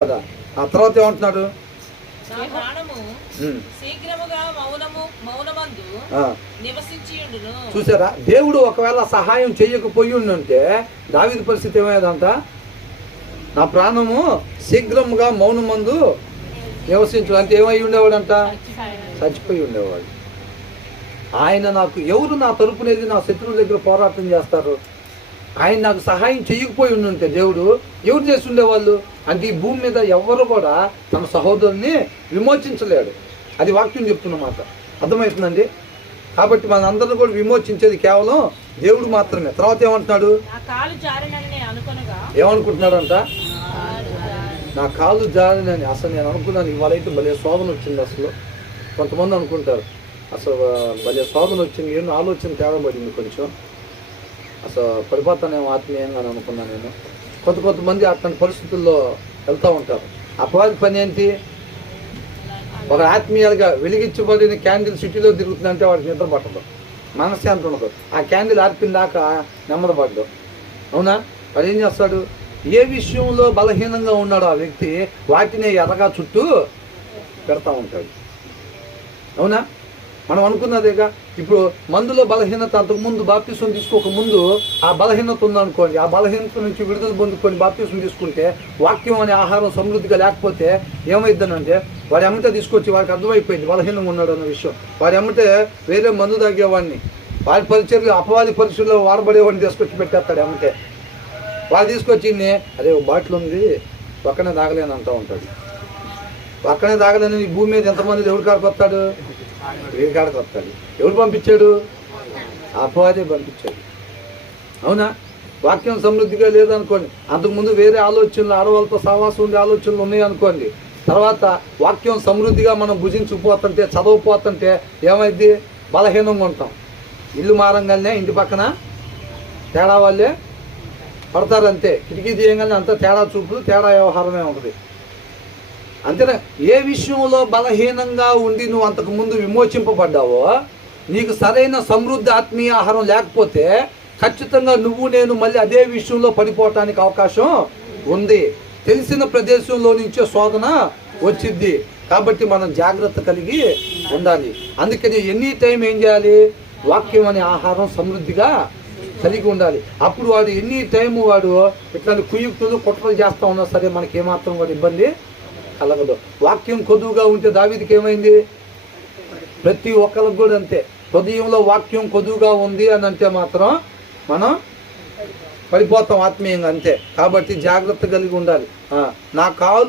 కదా. ఆ తర్వాత ఏమంటున్నాడు? చూసారా, దేవుడు ఒకవేళ సహాయం చెయ్యకపోయి ఉంటే దావీదు పరిస్థితి ఏమయ్యేదంట? నా ప్రాణము శీఘ్రముగా మౌనమందు నివసించు అంటే ఏమై ఉండేవాడంట? చచ్చిపోయి ఉండేవాడు. ఆయన నాకు ఎవరు నా తరపున వెళ్ళి నా శత్రువుల దగ్గర పోరాటం చేస్తారు? ఆయన నాకు సహాయం చెయ్యకపోయి ఉంటే దేవుడు ఎవరు చేసి ఉండేవాళ్ళు అంటే ఈ భూమి మీద ఎవరు కూడా తన సహోదరుని విమోచించలేడు. అది వాక్యం చెప్తున్నమాట. అర్థమవుతుందండి? కాబట్టి మనందరిని కూడా విమోచించేది కేవలం దేవుడు మాత్రమే. తర్వాత ఏమంటున్నాడు? ఏమనుకుంటున్నాడంట? నా కాలు జారినని. అసలు నేను అనుకున్నాను ఇవాళైతే భలే శోధన వచ్చింది. అసలు కొంతమంది అనుకుంటారు అసలు భలే శోధన వచ్చింది, ఏమో ఆలోచన తేవబడింది కొంచెం, అసలు పడిపోతానేమో ఆత్మీయంగా అని అనుకున్నాను నేను. కొంతమంది అట్లాంటి పరిస్థితుల్లో వెళ్తూ ఉంటారు. అపవాది పని ఏంటి? ఒక ఆత్మీయాలుగా వెలిగించబడిన క్యాండిల్ సిటీలో తిరుగుతుందంటే వాడికి నిద్ర పట్టదు, మనశ్శాంతి ఉండదు. ఆ క్యాండిల్ ఆర్పిన దాకా నెమ్మది పడ్డు. అవునా? వాడు ఏం చేస్తాడు? ఏ విషయంలో బలహీనంగా ఉన్నాడో ఆ వ్యక్తి వాటిని ఎర్రగా చుట్టూ పెడతా ఉంటాడు. అవునా? మనం అనుకున్నదేగా. ఇప్పుడు మందులో బలహీనత, అంతకుముందు బాప్తిసం తీసుకోక ముందు ఆ బలహీనత ఉందనుకోండి, ఆ బలహీనత నుంచి విడుదల పొందుకొని బాప్తిసం తీసుకుంటే వాక్యం అనే ఆహారం సమృద్ధిగా లేకపోతే ఏమైందనంటే వాడి ఎమ్మటే తీసుకొచ్చి వాడికి అర్థమైపోయింది బలహీనంగా ఉన్నాడు అన్న విషయం. వాడి ఎమ్మటే వేరే మందు తాగేవాడిని, వాడి పరిచయలు అపవాది పరిచయలో వాడబడేవాడిని తీసుకొచ్చి పెట్టేస్తాడు. ఎమ్మటే వాడు తీసుకొచ్చి అదే బాటిల్ ఉంది పక్కనే తాగలేని అంటూ ఉంటాడు. పక్కనే తాగలేని ఈ భూమి మీద ఎంతమంది ఎవరి కాడికి వస్తాడు? వీరి కాడికి వస్తాడు. ఎవరు పంపించాడు? అపవాదే పంపించాడు. అవునా? వాక్యం సమృద్ధిగా లేదనుకోండి, అంతకుముందు వేరే ఆలోచనలు, ఆడవాళ్ళతో సహవాసం ఉండే ఆలోచనలు ఉన్నాయనుకోండి, తర్వాత వాక్యం సమృద్ధిగా మనం భుజించుకుపోతుంటే, చదవపోతుంటే ఏమైంది? బలహీనంగా ఉంటాం. ఇల్లు మారంగానే ఇంటి పక్కన తేడా వాళ్ళే పడతారంతే. కిటికీ తీయంగానే అంతా తేడా చూపులు, తేడా వ్యవహారమే ఉంటుంది. అంతేనా? ఏ విషయంలో బలహీనంగా ఉండి నువ్వు అంతకుముందు విమోచింపబడ్డావో, నీకు సరైన సమృద్ధి ఆత్మీయ ఆహారం లేకపోతే ఖచ్చితంగా నువ్వు నేను మళ్ళీ అదే విషయంలో పడిపోవటానికి అవకాశం ఉంది. తెలిసిన ప్రదేశంలో నుంచే శోధన వచ్చింది. కాబట్టి మనం జాగ్రత్త కలిగి ఉండాలి. అందుకని ఎనీ టైం ఏం చేయాలి? వాక్యం అనే ఆహారం సమృద్ధిగా కలిగి ఉండాలి. అప్పుడు వాడు ఎనీ టైము వాడు ఇట్లాంటి కుయుక్తులు కుట్రలు చేస్తూ ఉన్నా సరే మనకి ఏమాత్రం కూడా ఇబ్బంది కలగదు. వాక్యం కొద్దుగా ఉంటే దావీదుకి ఏమైంది? ప్రతి ఒక్కరికి కూడా అంతే. హృదయంలో వాక్యం కొద్దుగా ఉంది అని అంటే మాత్రం మనం పడిపోతాం ఆత్మీయంగా, అంతే. కాబట్టి జాగ్రత్త కలిగి ఉండాలి. నా కాలు